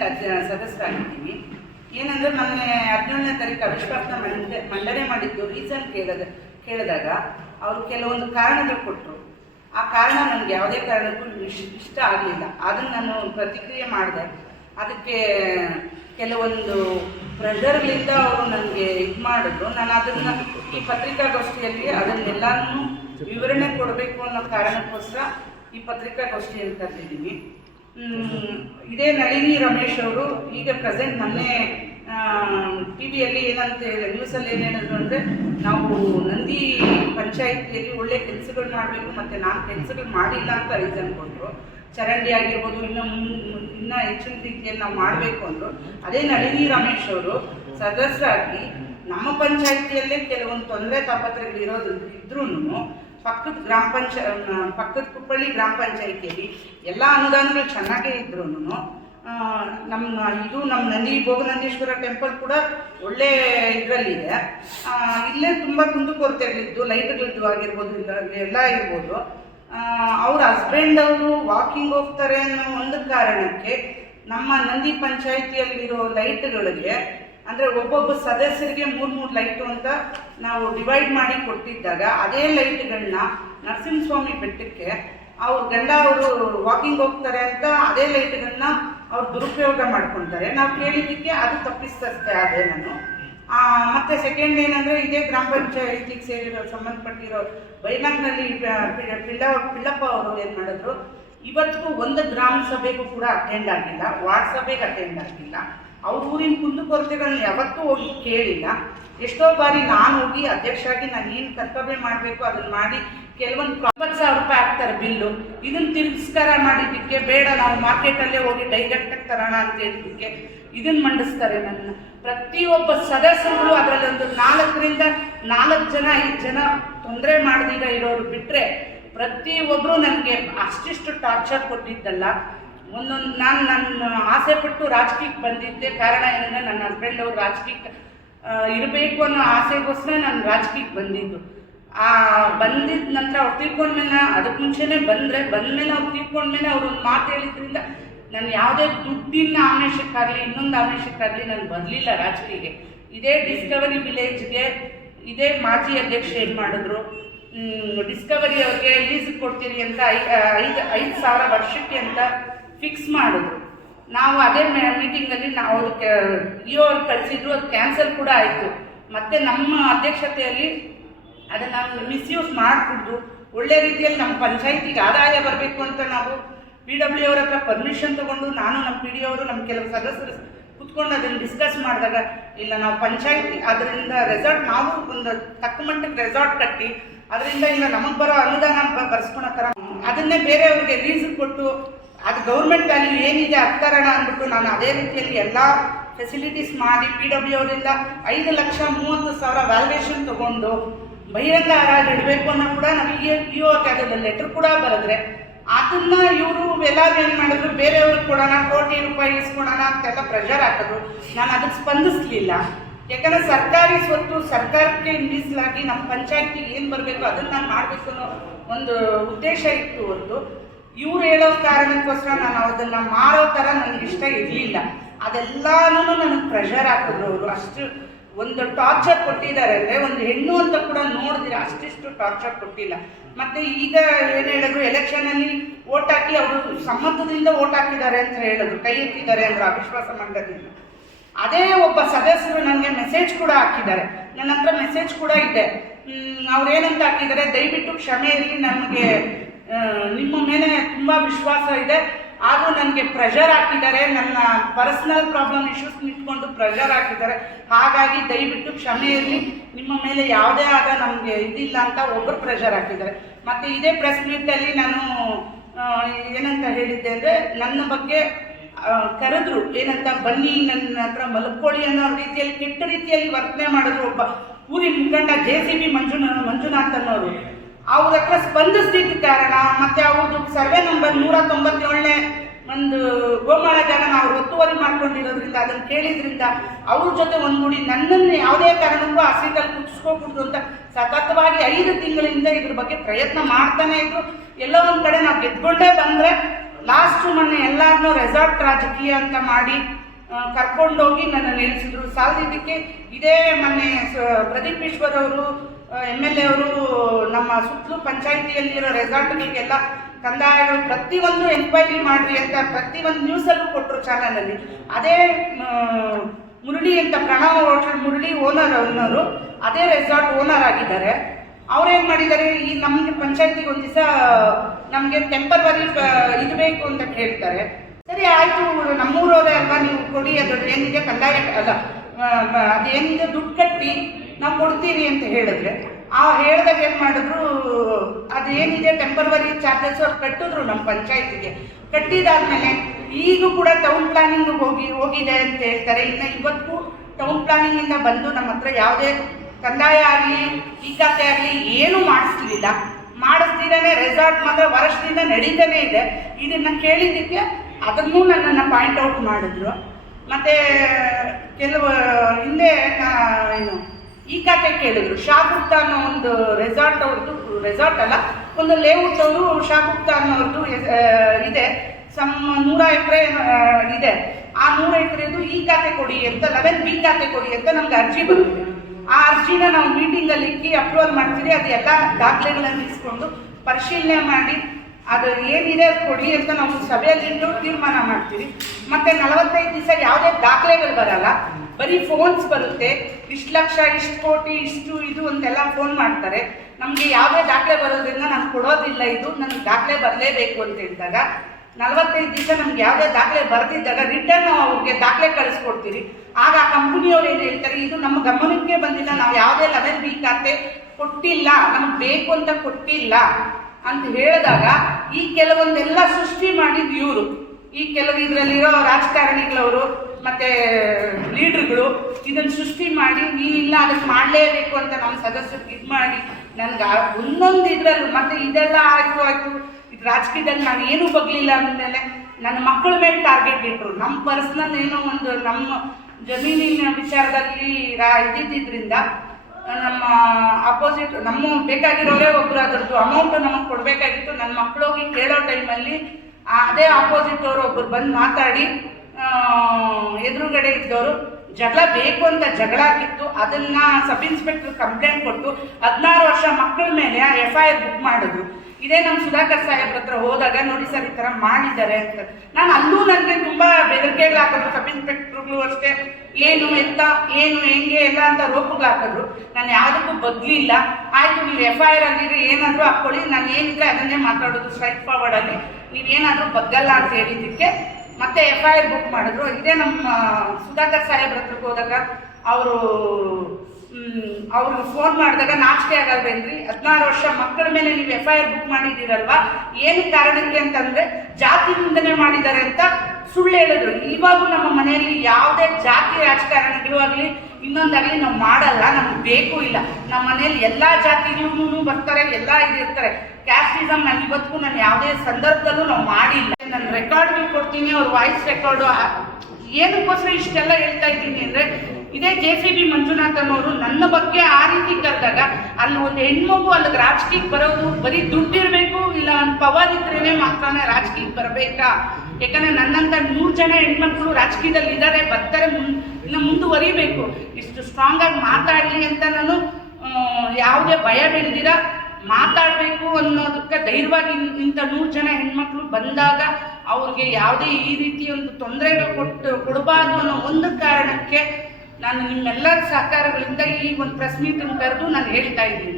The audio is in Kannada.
ಪ್ರೆಸೆಂಟ್ ಸದಸ್ಯರಾಗಿದ್ದೀವಿ. ಏನಂದ್ರೆ ಮೊನ್ನೆ ಹದಿನೇಳನೇ ತಾರೀಕು ಅವಿಶ್ವಾಸನ ಮಂಡ ಮಂಡನೆ ಮಾಡಿದ್ದು ರೀಸನ್ ಕೇಳದ, ಕೇಳಿದಾಗ ಅವರು ಕೆಲವೊಂದು ಕಾರಣಗಳು ಕೊಟ್ಟರು. ಆ ಕಾರಣ ನನಗೆ ಯಾವುದೇ ಕಾರಣಕ್ಕೂ ಇಷ್ಟ ಇಷ್ಟ ಆಗಲಿಲ್ಲ. ಅದನ್ನು ನಾನು ಪ್ರತಿಕ್ರಿಯೆ ಮಾಡಿದೆ. ಅದಕ್ಕೆ ಕೆಲವೊಂದು ಪ್ರೆಷರ್ಗಳಿಂದ ಅವರು ನನಗೆ ಇದು ಮಾಡಿದ್ರು. ನಾನು ಅದನ್ನು ಈ ಪತ್ರಿಕಾಗೋಷ್ಠಿಯಲ್ಲಿ ಅದನ್ನೆಲ್ಲನೂ ವಿವರಣೆ ಕೊಡಬೇಕು ಅನ್ನೋ ಕಾರಣಕ್ಕೋಸ್ಕರ ಈ ಪತ್ರಿಕಾಗೋಷ್ಠಿಯನ್ನು ಕರೆದಿದ್ದೀನಿ. ಇದೇ ನಳಿನಿ ರಮೇಶ್ ಅವರು ಈಗ ಪ್ರೆಸೆಂಟ್ ಮೊನ್ನೆ ಟಿ ವಿಯಲ್ಲಿ ಏನಂತ ನ್ಯೂಸಲ್ಲಿ ಏನು ಅಂದರೆ ನಾವು ನಂದಿ ಪಂಚಾಯಿತಿಯಲ್ಲಿ ಒಳ್ಳೆ ಕೆಲಸಗಳು ಮಾಡಬೇಕು ಮತ್ತು ನಾನು ಕೆಲಸಗಳು ಮಾಡಿಲ್ಲ ಅಂತ ರೀಸನ್ ಕೊಟ್ಟರು ಚರಂಡಿ ಆಗಿರ್ಬೋದು, ಇನ್ನೂ ಇನ್ನೂ ಹೆಚ್ಚಿನ ರೀತಿಯಲ್ಲಿ ನಾವು ಮಾಡಬೇಕು ಅಂದರು. ಅದೇ ನಳಿನಿ ರಮೇಶ್ ಅವರು ಸದಸ್ಯರಾಗಿ ನಮ್ಮ ಪಂಚಾಯಿತಿಯಲ್ಲೇ ಕೆಲವೊಂದು ತೊಂದರೆ ತಾಪತ್ರೆಗಳು ಇರೋದು ಇದ್ರೂ ಪಕ್ಕದ ಗ್ರಾಮ ಪಂಚ ಪಕ್ಕದ ಕುಪ್ಪಳ್ಳಿ ಗ್ರಾಮ ಪಂಚಾಯಿತಿಯಲ್ಲಿ ಎಲ್ಲ ಅನುದಾನಗಳು ಚೆನ್ನಾಗೇ ಇದ್ರೂ ನಮ್ಮ ಇದು ನಮ್ಮ ನಂದಿ, ಭೋಗನಂದೀಶ್ವರ ಟೆಂಪಲ್ ಕೂಡ ಒಳ್ಳೆ ಇದರಲ್ಲಿದೆ. ಇಲ್ಲೇ ತುಂಬ ಕುಂದುಕೊರತೆಗಳಿದ್ದು, ಲೈಟ್ಗಳದ್ದು ಆಗಿರ್ಬೋದು, ಇಲ್ಲ, ಎಲ್ಲ ಇರ್ಬೋದು. ಅವ್ರ ಹಸ್ಬೆಂಡ್ ಅವರು ವಾಕಿಂಗ್ ಹೋಗ್ತಾರೆ ಅನ್ನೋ ಒಂದು ಕಾರಣಕ್ಕೆ ನಮ್ಮ ನಂದಿ ಪಂಚಾಯಿತಿಯಲ್ಲಿರೋ ಲೈಟ್ಗಳಿಗೆ, ಅಂದರೆ ಒಬ್ಬೊಬ್ಬ ಸದಸ್ಯರಿಗೆ ಮೂರು ಮೂರು ಲೈಟು ಅಂತ ನಾವು ಡಿವೈಡ್ ಮಾಡಿ ಕೊಟ್ಟಿದ್ದಾಗ ಅದೇ ಲೈಟ್ಗಳನ್ನ ನರಸಿಂಹಸ್ವಾಮಿ ಬೆಟ್ಟಕ್ಕೆ ಅವ್ರ ಗಂಡ ಅವರು ವಾಕಿಂಗ್ ಹೋಗ್ತಾರೆ ಅಂತ ಅದೇ ಲೈಟ್ಗಳನ್ನ ಅವ್ರು ದುರುಪಯೋಗ ಮಾಡ್ಕೊತಾರೆ. ನಾವು ಕೇಳಿದ್ದಕ್ಕೆ ಅದು ತಪ್ಪಿಸ್ತಷ್ಟೇ ಅದೇ ನಾನು. ಮತ್ತೆ ಸೆಕೆಂಡ್ ಏನಂದ್ರೆ ಇದೇ ಗ್ರಾಮ ಪಂಚಾಯತಿಗೆ ಸೇರಿರೋ ಸಂಬಂಧಪಟ್ಟಿರೋ ಬೈನಾಗ್ನಲ್ಲಿ ಪಿಳ್ಳ ಪಿಳ್ಳಪ್ಪ ಅವರು ಏನು ಮಾಡಿದ್ರು, ಇವತ್ತಿಗೂ ಒಂದು ಗ್ರಾಮ ಸಭೆಗೂ ಕೂಡ ಅಟೆಂಡ್ ಆಗಿಲ್ಲ, ವಾರ್ಡ್ ಸಭೆಗೆ ಅಟೆಂಡ್ ಆಗಿಲ್ಲ. ಅವ್ರ ಊರಿನ ಕುಂದುಕೊರತೆಗಳನ್ನ ಯಾವತ್ತೂ ಹೋಗಿ ಕೇಳಿಲ್ಲ. ಎಷ್ಟೋ ಬಾರಿ ನಾನು ಹೋಗಿ ಅಧ್ಯಕ್ಷರಾಗಿ ನಾನು ಏನು ಕರ್ತವ್ಯ ಮಾಡಬೇಕು ಅದನ್ನ ಮಾಡಿ ಕೆಲವೊಂದು ತೊಂಬತ್ತು ಸಾವಿರ ರೂಪಾಯಿ ಹಾಕ್ತಾರೆ ಬಿಲ್ಲು. ಇದನ್ನು ತಿರಸ್ಕಾರ ಮಾಡಿದ್ದಕ್ಕೆ ಬೇಡ, ನಾವು ಮಾರ್ಕೆಟಲ್ಲೇ ಹೋಗಿ ಡೈರೆಕ್ಟಾಗಿ ತರೋಣ ಅಂತ ಹೇಳಿದ್ದಕ್ಕೆ ಇದನ್ನ ಮಂಡಿಸ್ತಾರೆ ನನ್ನ. ಪ್ರತಿಯೊಬ್ಬ ಸದಸ್ಯರು ಅದರಲ್ಲೊಂದು ನಾಲ್ಕರಿಂದ ನಾಲ್ಕು ಜನ, ಐದು ಜನ ತೊಂದರೆ ಮಾಡದಿರ ಇರೋರು ಬಿಟ್ಟರೆ ಪ್ರತಿಯೊಬ್ಬರು ನನಗೆ ಅಷ್ಟಿಷ್ಟು ಟಾರ್ಚರ್ ಕೊಟ್ಟಿದ್ದಲ್ಲ. ಒಂದೊಂದು ನಾನು ನನ್ನ ಆಸೆ ಪಟ್ಟು ರಾಜಕೀಯಕ್ಕೆ ಬಂದಿದ್ದೆ. ಕಾರಣ ಏನಂದರೆ ನನ್ನ ಹಸ್ಬೆಂಡ್ ಅವರು ರಾಜಕೀಯಕ್ಕೆ ಇರಬೇಕು ಅನ್ನೋ ಆಸೆಗೋಸ್ಕರ ನಾನು ರಾಜಕೀಯಕ್ಕೆ ಬಂದಿದ್ದು. ಆ ಬಂದಿದ್ದ ನಂತರ ಅವ್ರು ತಿಳ್ಕೊಂಡ್ಮೇಲೆ ಅದಕ್ಕೆ ಮುಂಚೆನೇ ಬಂದರೆ, ಬಂದಮೇಲೆ ಅವ್ರು ತಿಳ್ಕೊಂಡ್ಮೇಲೆ ಅವ್ರು ಒಂದು ಮಾತು ಹೇಳಿದ್ರಿಂದ ನಾನು ಯಾವುದೇ ದುಡ್ಡಿನ ಆಮೇಶಕ್ಕಾಗಲಿ ಇನ್ನೊಂದು ಆಮೇಶಕ್ಕಾಗಲಿ ನಾನು ಬರಲಿಲ್ಲ ರಾಜಕೀಯಕ್ಕೆ. ಇದೇ ಡಿಸ್ಕವರಿ ವಿಲೇಜ್ಗೆ ಇದೇ ಮಾಜಿ ಅಧ್ಯಕ್ಷ ಏನು ಮಾಡಿದ್ರು? ಡಿಸ್ಕವರಿ ಅವ್ರಿಗೆ ಲೀಸ್ ಕೊಡ್ತೀರಿ ಅಂತ ಐ- ಐದು ಐದು ಸಾವಿರ ವರ್ಷಕ್ಕೆ ಅಂತ ಫಿಕ್ಸ್ ಮಾಡಿದ್ರು. ನಾವು ಅದೇ ಮೀಟಿಂಗಲ್ಲಿ ನಾವು ಅದಕ್ಕೆ ಇಒ ಅವ್ರು ಕಳಿಸಿದ್ರು, ಅದು ಕ್ಯಾನ್ಸಲ್ ಕೂಡ ಆಯಿತು. ಮತ್ತು ನಮ್ಮ ಅಧ್ಯಕ್ಷತೆಯಲ್ಲಿ ಅದನ್ನು ಮಿಸ್ಯೂಸ್ ಮಾಡಿಬಿಡ್ದು ಒಳ್ಳೆ ರೀತಿಯಲ್ಲಿ ನಮ್ಮ ಪಂಚಾಯತಿಗೆ ಆದಾಯ ಬರಬೇಕು ಅಂತ ನಾವು ಪಿ ಡಬ್ಲ್ಯೂ ಅವ್ರ ಹತ್ರ ಪರ್ಮಿಷನ್ ತಗೊಂಡು ನಾನು ನಮ್ಮ ಪಿ ಡಿ ಅವರು, ನಮ್ಮ ಕೆಲವು ಸದಸ್ಯರು ಕುತ್ಕೊಂಡು ಅದನ್ನು ಡಿಸ್ಕಸ್ ಮಾಡಿದಾಗ, ಇಲ್ಲ ನಾವು ಪಂಚಾಯತಿ, ಅದರಿಂದ ರೆಸಾರ್ಟ್ ನಾವು ಒಂದು ತಕ್ಕ ಮಟ್ಟಕ್ಕೆ ರೆಸಾರ್ಟ್ ಕಟ್ಟಿ, ಅದರಿಂದ ಇಲ್ಲ ನಮಗೆ ಬರೋ ಅನುದಾನ ಬರ್ಸ್ಕೊಳೋ ಥರ ಅದನ್ನೇ ಬೇರೆಯವ್ರಿಗೆ ಲೀಸ್ ಕೊಟ್ಟು ಅದು ಗೌರ್ಮೆಂಟ್ ವ್ಯಾಲ್ಯೂ ಏನಿದೆ ಹತ್ತರಣ ಅಂದ್ಬಿಟ್ಟು ನಾನು ಅದೇ ರೀತಿಯಲ್ಲಿ ಎಲ್ಲ ಫೆಸಿಲಿಟೀಸ್ ಮಾಡಿ ಪಿ ಡಬ್ಲ್ಯೂ ಅವರಿಂದ ಐದು ಲಕ್ಷ ಮೂವತ್ತು ಸಾವಿರ ವ್ಯಾಲ್ಯೂಯೇಷನ್ ತಗೊಂಡು ಬಹಿರಂಗ ಹರಾಜು ಇಡಬೇಕು ಅನ್ನೋ ಕೂಡ ನಮಗೆ ಪಿ ಓ ಕ್ಯಾಗದ ಲೆಟ್ರ್ ಕೂಡ ಬರೆದ್ರೆ ಅದನ್ನ ಇವರು ಎಲ್ಲರೂ ಏನು ಮಾಡಿದ್ರು ಬೇರೆಯವ್ರಿಗೆ ಕೊಡೋಣ, ಕೋಟಿ ರೂಪಾಯಿ ಇಸ್ಕೊಳೋಣ ಅಂತೆಲ್ಲ ಪ್ರೆಷರ್ ಹಾಕಿದ್ರು. ನಾನು ಅದಕ್ಕೆ ಸ್ಪಂದಿಸ್ಲಿಲ್ಲ. ಯಾಕಂದ್ರೆ ಸರ್ಕಾರಿ ಸ್ವತ್ತು ಸರ್ಕಾರಕ್ಕೆ ಮೀಸಲಾಗಿ ನಮ್ಮ ಪಂಚಾಯತಿಗೆ ಏನು ಬರಬೇಕು ಅದನ್ನ ನಾನು ಮಾಡಬೇಕು ಅನ್ನೋ ಒಂದು ಉದ್ದೇಶ ಇತ್ತು ಹೊರತು ಇವ್ರು ಹೇಳೋ ಕಾರಣಕ್ಕೋಸ್ಕರ ನಾನು ಅದನ್ನ ಮಾಡೋ ಥರ ನನಗೆ ಇಷ್ಟ ಇರಲಿಲ್ಲ. ಅದೆಲ್ಲಾನು ನನಗೆ ಪ್ರೆಷರ್ ಹಾಕಿದ್ರು ಅವರು. ಅಷ್ಟು ಒಂದು ಟಾರ್ಚರ್ ಕೊಟ್ಟಿದ್ದಾರೆ ಅಂದರೆ ಒಂದು ಹೆಣ್ಣು ಅಂತ ಕೂಡ ನೋಡಿದಿರ ಅಷ್ಟಿಷ್ಟು ಟಾರ್ಚರ್ ಕೊಟ್ಟಿಲ್ಲ. ಮತ್ತೆ ಈಗ ಏನು ಹೇಳಿದ್ರು ಎಲೆಕ್ಷನಲ್ಲಿ ಓಟ್ ಹಾಕಿ ಅವರು ಸಮ್ಮತದಿಂದ ಓಟ್ ಹಾಕಿದ್ದಾರೆ ಅಂತ ಹೇಳಿದ್ರು. ಕೈ ಎತ್ತಿದ್ದಾರೆ ಅಂದ್ರೆ ಅವಿಶ್ವಾಸ ಮಂಡಲದಿಂದ ಅದೇ ಒಬ್ಬ ಸದಸ್ಯರು ನನಗೆ ಮೆಸೇಜ್ ಕೂಡ ಹಾಕಿದ್ದಾರೆ. ನನ್ನ ಹತ್ರ ಮೆಸೇಜ್ ಕೂಡ ಇದೆ. ಅವ್ರು ಏನಂತ ಹಾಕಿದ್ದಾರೆ, ದಯವಿಟ್ಟು ಕ್ಷಮೆ ಇರಲಿ ನಿಮ್ಮ ಮೇಲೆ ತುಂಬ ವಿಶ್ವಾಸ ಇದೆ. ಆದರೂ ನನಗೆ ಪ್ರೆಷರ್ ಹಾಕಿದ್ದಾರೆ, ನನ್ನ ಪರ್ಸನಲ್ ಪ್ರಾಬ್ಲಮ್ ಇಶ್ಯೂಸ್ ಇಟ್ಕೊಂಡು ಪ್ರೆಷರ್ ಹಾಕಿದ್ದಾರೆ. ಹಾಗಾಗಿ ದಯವಿಟ್ಟು ಕ್ಷಮೆ ಇರಲಿ. ನಿಮ್ಮ ಮೇಲೆ ಯಾವುದೇ ಆದ ನಮಗೆ ಇದಿಲ್ಲ ಅಂತ ಒಬ್ಬರು ಪ್ರೆಷರ್ ಹಾಕಿದ್ದಾರೆ. ಮತ್ತು ಇದೇ ಪ್ರೆಸ್ ಮೀಟಲ್ಲಿ ನಾನು ಏನಂತ ಹೇಳಿದ್ದೆ ಅಂದರೆ, ನನ್ನ ಬಗ್ಗೆ ಕರೆದ್ರು, ಏನಂತ, ಬನ್ನಿ, ನನ್ನ ಹತ್ರ ಮಲ್ಕೊಳ್ಳಿ ಅನ್ನೋ ರೀತಿಯಲ್ಲಿ, ಕೆಟ್ಟ ರೀತಿಯಲ್ಲಿ ವರ್ತನೆ ಮಾಡಿದ್ರು ಒಬ್ಬ ಊರಿನ ಮುಖಂಡ ಜೆ ಸಿ ಬಿ ಮಂಜುನ, ಮಂಜುನಾಥ್ ಅನ್ನೋರು. ಅವ್ರ ಹತ್ರ ಸ್ಪಂದಿಸ್ತಿದ್ದ ಕಾರಣ ಮತ್ತೆ ಅವ್ರದ್ದು ಸರ್ವೆ ನಂಬರ್ ನೂರ ತೊಂಬತ್ತೇಳನೇ ಒಂದು ಗೋಮಾಳ ಜನ ನಾವು ಒತ್ತುವರಿ ಮಾಡ್ಕೊಂಡಿರೋದ್ರಿಂದ, ಅದನ್ನು ಕೇಳಿದ್ರಿಂದ ಅವ್ರ ಜೊತೆ ಒಂದ್ಗೂಡಿ ನನ್ನನ್ನು ಯಾವುದೇ ಕಾರಣಕ್ಕೂ ಆ ಸೀಟಲ್ಲಿ ಅಂತ ಸತತವಾಗಿ ಐದು ತಿಂಗಳಿಂದ ಇದ್ರ ಬಗ್ಗೆ ಪ್ರಯತ್ನ ಮಾಡ್ತಾನೆ ಇದ್ರು. ಎಲ್ಲ ಒಂದು ಕಡೆ ನಾವು ಗೆದ್ಕೊಂಡೇ ಬಂದರೆ ಲಾಸ್ಟ್ ಮೊನ್ನೆ ಎಲ್ಲರನ್ನೂ ರೆಸಾರ್ಟ್ ರಾಜಕೀಯ ಅಂತ ಮಾಡಿ ಕರ್ಕೊಂಡೋಗಿ ನನ್ನ ನಿಲ್ಲಿಸಿದ್ರು ಸಾಲದಿದ್ದಕ್ಕೆ ಇದೇ ಮೊನ್ನೆ ಪ್ರದೀಪ್ ಈಶ್ವರ್ ಅವರು ಎಂ ಎಲ್ ಎ ಅವರು ನಮ್ಮ ಸುತ್ತಲೂ ಪಂಚಾಯಿತಿಯಲ್ಲಿರೋ ರೆಸಾರ್ಟ್ಗಳಿಗೆಲ್ಲ ಕಂದಾಯಗಳು ಪ್ರತಿಯೊಂದು ಎನ್ಕ್ವೈರಿ ಮಾಡ್ರಿ ಅಂತ ಪ್ರತಿಯೊಂದು ನ್ಯೂಸಲ್ಲೂ ಕೊಟ್ಟರು ಚಾನಲಲ್ಲಿ ಅದೇ ಮುರುಳಿ ಅಂತ ಪ್ರಣವ್ ಹೋಟೆಲ್ ಮುರಳಿ ಓನರ್ ಅನ್ನೋರು ಅದೇ ರೆಸಾರ್ಟ್ ಓನರ್ ಆಗಿದ್ದಾರೆ. ಅವ್ರೇನ್ ಮಾಡಿದ್ದಾರೆ? ಈ ನಮ್ಗೆ ಪಂಚಾಯತಿಗೆ ಒಂದು ದಿವಸ, ನಮ್ಗೆ ಟೆಂಪರರಿ ಇದು ಬೇಕು ಅಂತ ಕೇಳ್ತಾರೆ. ಸರಿ, ಆಯಿತು, ನಮ್ಮೂರವರೇ ಅಲ್ವಾ ನೀವು ಕೊಡಿ, ಅದು ಏನಿದೆ ಕಂದಾಯ, ಅಲ್ಲ ಅದೇನಿದೆ ದುಡ್ಡು ಕಟ್ಟಿ ನಾವು ಕೊಡ್ತೀವಿ ಅಂತ ಹೇಳಿದ್ರೆ, ಆ ಹೇಳಿದಾಗ ಏನ್ ಮಾಡಿದ್ರು ಅದೇನಿದೆ ಟೆಂಪರ್ವರಿ ಚಾರ್ಜಸ್ ಅವ್ರು ಕಟ್ಟಿದ್ರು ನಮ್ಮ ಪಂಚಾಯತಿಗೆ. ಕಟ್ಟಿದಾದ್ಮೇಲೆ ಈಗ ಕೂಡ ಟೌನ್ ಪ್ಲಾನಿಂಗ್ ಹೋಗಿ, ಹೋಗಿದೆ ಅಂತ ಹೇಳ್ತಾರೆ. ಇನ್ನು ಇವತ್ತು ಟೌನ್ ಪ್ಲಾನಿಂಗ್ ಇಂದ ಬಂದು ನಮ್ಮ ಹತ್ರ ಯಾವುದೇ ಕಂದಾಯ ಆಗಲಿ ಈ ಖಾತೆ ಆಗಲಿ ಏನು ಮಾಡಿಸ್ಲಿಲ್ಲ. ಮಾಡಿಸ್ದಿರೇ ರೆಸಾರ್ಟ್ ಮಾತ್ರ ವರ್ಷದಿಂದ ನಡೀತಾನೆ ಇದೆ. ಇದನ್ನ ಕೇಳಿದ್ದಕ್ಕೆ ಅದನ್ನೂ ನನ್ನನ್ನು ಪಾಯಿಂಟ್ ಔಟ್ ಮಾಡಿದ್ರು. ಮತ್ತೆ, ಕೆಲವು, ಹಿಂದೆ ಏನು ಈ ಕತೆ ಕೇಳಿದ್ರು. ಶಾಗುಪ್ತ ಅನ್ನೋ ಒಂದು ರೆಸಾರ್ಟ್ ಅವ್ರದ್ದು ರೆಸಾರ್ಟ್ ಅಲ್ಲ, ಒಂದು ಲೇಔಟ್ ಅವರು ಶಾಗುಪ್ತ ಅನ್ನೋರ್ದು ಇದೆ. ಸಮ್ ನೂರ ಎಕರೆ ಇದೆ. ಆ ನೂರ ಎಕರೆದು ಈ ಖಾತೆ ಕೊಡಿ ಅಂತ ಲೆವೆನ್ ಬಿ ಖಾತೆ ಕೊಡಿ ಅಂತ ನಮ್ಗೆ ಅರ್ಜಿ ಬರುತ್ತೆ ಆ ಅರ್ಜಿನ ನಾವು ಮೀಟಿಂಗಲ್ಲಿ ಇಕ್ಕಿ ಅಪ್ರೂವಲ್ ಮಾಡ್ತೀವಿ. ಅದು ಎಲ್ಲ ದಾಖಲೆಗಳನ್ನು ಇಸ್ಕೊಂಡು ಪರಿಶೀಲನೆ ಮಾಡಿ, ಅದು ಏನಿದೆ ಅದು ಕೊಡಿ ಅಂತ ನಾವು ಸಭೆಯಲ್ಲಿಟ್ಟು ತೀರ್ಮಾನ ಮಾಡ್ತೀವಿ. ಮತ್ತೆ ನಲವತ್ತೈದು ದಿವಸ ಯಾವುದೇ ದಾಖಲೆಗಳು ಬರಲ್ಲ. ಬರೀ ಫೋನ್ಸ್ ಬರುತ್ತೆ. ಇಷ್ಟು ಲಕ್ಷ, ಇಷ್ಟು ಕೋಟಿ, ಇಷ್ಟು ಇದು ಅಂತೆಲ್ಲ ಫೋನ್ ಮಾಡ್ತಾರೆ. ನಮಗೆ ಯಾವುದೇ ದಾಖಲೆ ಬರೋದ್ರಿಂದ ನಾನು ಕೊಡೋದಿಲ್ಲ ಇದು, ನನಗೆ ದಾಖಲೆ ಬರಲೇಬೇಕು ಅಂತ ಹೇಳಿದಾಗ ನಲವತ್ತೈದು ದಿವಸ ನಮ್ಗೆ ಯಾವುದೇ ದಾಖಲೆ ಬರೆದಿದ್ದಾಗ ರಿಟರ್ನ್ ಅವ್ರಿಗೆ ದಾಖಲೆ ಕಳಿಸ್ಕೊಡ್ತೀವಿ. ಆಗ ಆ ಕಂಪ್ನಿಯವ್ರು ಏನು ಹೇಳ್ತಾರೆ, ಇದು ನಮ್ಮ ಗಮನಕ್ಕೆ ಬಂದಿಲ್ಲ, ನಾವು ಯಾವುದೇ ಲೆವೆಲ್ ಬಿ ಖಾತೆ ಕೊಟ್ಟಿಲ್ಲ, ನಮ್ಗೆ ಬೇಕು ಅಂತ ಕೊಟ್ಟಿಲ್ಲ. ಅಂತ ಹೇಳಿದಾಗ ಈ ಕೆಲವೊಂದೆಲ್ಲ ಸೃಷ್ಟಿ ಮಾಡಿದ್ವಿ ಇವರು. ಈ ಕೆಲವು ಇದರಲ್ಲಿರೋ ರಾಜಕಾರಣಿಗಳವರು ಮತ್ತೆ ಲೀಡರ್ಗಳು ಇದನ್ನು ಸೃಷ್ಟಿ ಮಾಡಿ ನೀನಿಲ್ಲ ಅದಕ್ಕೆ ಮಾಡಲೇಬೇಕು ಅಂತ ನಮ್ಮ ಸದಸ್ಯರಿಗೆ ಇದು ಮಾಡಿ, ನನ್ಗೆ ಒಂದೊಂದು ಇದರಲ್ಲೂ ಮತ್ತೆ ಇದೆಲ್ಲ ಆಯ್ತು ಆಯ್ತು. ಇದು ರಾಜಕೀಯದಲ್ಲಿ ನಾನು ಏನೂ ಬಗ್ಲಿಲ್ಲ ಅಂದಮೇಲೆ ನನ್ನ ಮಕ್ಕಳ ಮೇಲೆ ಟಾರ್ಗೆಟ್ ಇಟ್ಟರು ನಮ್ಮ ಪರ್ಸ್ನಲ್ ಏನೋ ಒಂದು ನಮ್ಮ ಜಮೀನಿನ ವಿಚಾರದಲ್ಲಿ ರಾ ಇದ್ದಿದ್ದರಿಂದ ನಮ್ಮ ಅಪೋಸಿಟ್ ನಮ್ಮ ಬೇಕಾಗಿರೋರೇ ಒಬ್ರು ಅದರದ್ದು ಅಮೌಂಟ್ ನಮಗೆ ಕೊಡಬೇಕಾಗಿತ್ತು. ನನ್ನ ಮಕ್ಕಳೋಗಿ ಕೇಳೋ ಟೈಮಲ್ಲಿ ಅದೇ ಆಪೋಸಿಟ್ ಅವರು ಒಬ್ಬರು ಬಂದು ಮಾತಾಡಿ ಎದುರುಗಡೆ ಇದ್ದವರು ಜಗಳ ಬೇಕು ಅಂತ ಜಗಳ ಆಗಿತ್ತು ಅದನ್ನ ಸಬ್ ಇನ್ಸ್ಪೆಕ್ಟರ್ ಕಂಪ್ಲೇಂಟ್ ಕೊಟ್ಟು ಹದಿನಾರು ವರ್ಷ ಮಕ್ಕಳ ಮೇಲೆ ಆ ಎಫ್ ಐ ಆರ್ ಬುಕ್ ಮಾಡೋದು ಇದೇ ನಮ್ಮ ಸುಧಾಕರ್ ಸಾಹೇಬ್ ಹತ್ರ ಹೋದಾಗ ನೋಡಿ ಸರ್ ಈ ಥರ ಮಾಡಿದ್ದಾರೆ ಅಂತ. ನಾನು ಅಲ್ಲೂ ನನಗೆ ತುಂಬಾ ಬೆದರಿಕೆಗಳು ಹಾಕಿದ್ರು. ಸಬ್ ಇನ್ಸ್ಪೆಕ್ಟರ್ಗಳು ಅಷ್ಟೇ, ಏನು ಎತ್ತ, ಏನು ಹೆಂಗೆ ಎಲ್ಲ ಅಂತ ರೋಪುಗಳು ಹಾಕಿದ್ರು. ನಾನು ಯಾವುದಕ್ಕೂ ಬಗ್ಲಿಲ್ಲ ಆಯ್ತು, ನೀವು ಎಫ್ ಐ ಆರ್ ಆಗಿದ್ರೆ ಏನಾದರೂ ಹಾಕ್ಕೊಳ್ಳಿ ನಾನು ಏನಿದ್ರೆ ಅದನ್ನೇ ಮಾತಾಡೋದು. ಸ್ಟ್ರೈಟ್ ಫಾರ್ವರ್ಡ್ ಅಲ್ಲಿ. ನೀವೇನಾದರೂ ಬಗ್ಗಲ್ಲ ಅಂತ ಹೇಳಿದ್ದಕ್ಕೆ ಮತ್ತೆ ಎಫ್ ಐ ಆರ್ ಬುಕ್ ಮಾಡಿದ್ರು. ಇದೇ ನಮ್ಮ ಸುಧಾಕರ್ ಸಾಹೇಬ್ರ ಹತ್ರಕ್ಕೆ ಹೋದಾಗ ಅವರು ಅವ್ರಿಗೆ ಫೋನ್ ಮಾಡಿದಾಗ ನಾಚಿಕೆ ಆಗಲ್ವೇನ್ರಿ? ಹದಿನಾರು ವರ್ಷ ಮಕ್ಕಳ ಮೇಲೆ ನೀವು ಎಫ್ ಐ ಆರ್ ಬುಕ್ ಮಾಡಿದ್ದೀರಲ್ವಾ? ಏನು ಕಾರಣಕ್ಕೆ ಅಂತಂದ್ರೆ ಜಾತಿ ನಿಂದನೆ ಮಾಡಿದ್ದಾರೆ ಅಂತ ಸುಳ್ಳು ಹೇಳಿದ್ರು. ಇವಾಗೂ ನಮ್ಮ ಮನೆಯಲ್ಲಿ ಯಾವುದೇ ಜಾತಿ ರಾಜಕಾರಣಿಗಳು ಆಗಲಿ, ಇನ್ನೊಂದಾಗಲಿ ನಾವು ಮಾಡಲ್ಲ, ನಮ್ಗೆ ಬೇಕು ಇಲ್ಲ. ನಮ್ಮ ಮನೆಯಲ್ಲಿ ಎಲ್ಲ ಜಾತಿಗಳೂ ಬರ್ತಾರೆ, ಎಲ್ಲ ಇದಿರ್ತಾರೆ. ಕ್ಯಾಸ್ಟಿಸಮ್ ನಾನು ಇವತ್ತಿಗೂ ನಾನು ಯಾವುದೇ ಸಂದರ್ಭದಲ್ಲೂ ನಾವು ಮಾಡಿಲ್ಲ. ನಾನು ರೆಕಾರ್ಡ್ಗಳು ಕೊಡ್ತೀನಿ, ಅವ್ರ ವಾಯ್ಸ್ ರೆಕಾರ್ಡು ಏನಕ್ಕೋಸ್ಕರ ಇಷ್ಟೆಲ್ಲ ಹೇಳ್ತಾ ಇದ್ದೀನಿ ಅಂದರೆ, ಇದೇ ಜೆ ಸಿ ಬಿ ಮಂಜುನಾಥ್ ಅನ್ನೋರು ನನ್ನ ಬಗ್ಗೆ ಆ ರೀತಿ ಕರೆದಾಗ, ಅಲ್ಲಿ ಒಂದು ಹೆಣ್ಮಗು ಅಲ್ಲಿಗೆ ರಾಜಕೀಯಕ್ಕೆ ಬರೋದು, ಬರೀ ದುಡ್ಡಿರಬೇಕು, ಇಲ್ಲ ಪವರ್ ಇದ್ರೇ ಮಾತ್ರನೇ ರಾಜಕೀಯಕ್ಕೆ ಬರಬೇಕಾ? ಯಾಕಂದ್ರೆ ನನ್ನಂತ ನೂರು ಜನ ಹೆಣ್ಮಕ್ಳು ರಾಜಕೀಯದಲ್ಲಿ ಇದ್ದಾರೆ, ಬರ್ತಾರೆ ಇನ್ನು ಮುಂದುವರಿಬೇಕು. ಇಷ್ಟು ಸ್ಟ್ರಾಂಗ್ ಆಗಿ ಮಾತಾಡಲಿ ಅಂತ ನಾನು ಯಾವುದೇ ಭಯ ಬೆಳೆದಿರ ಮಾತಾಡಬೇಕು ಅನ್ನೋದಕ್ಕೆ ಧೈರ್ಯವಾಗಿ ಇಂಥ ನೂರು ಜನ ಹೆಣ್ಮಕ್ಳು ಬಂದಾಗ ಅವ್ರಿಗೆ ಯಾವುದೇ ಈ ರೀತಿ ಒಂದು ತೊಂದರೆಗಳು ಕೊಟ್ಟು, ಕೊಡಬಾರ್ದು ಅನ್ನೋ ಒಂದು ಕಾರಣಕ್ಕೆ ನಾನು ನಿಮ್ಮೆಲ್ಲರ ಸಹಕಾರಗಳಿಂದ ಈ ಒಂದು ಪ್ರೆಸ್ ಮೀಟನ್ನು ಕರೆದು ನಾನು ಹೇಳ್ತಾ ಇದ್ದೀನಿ.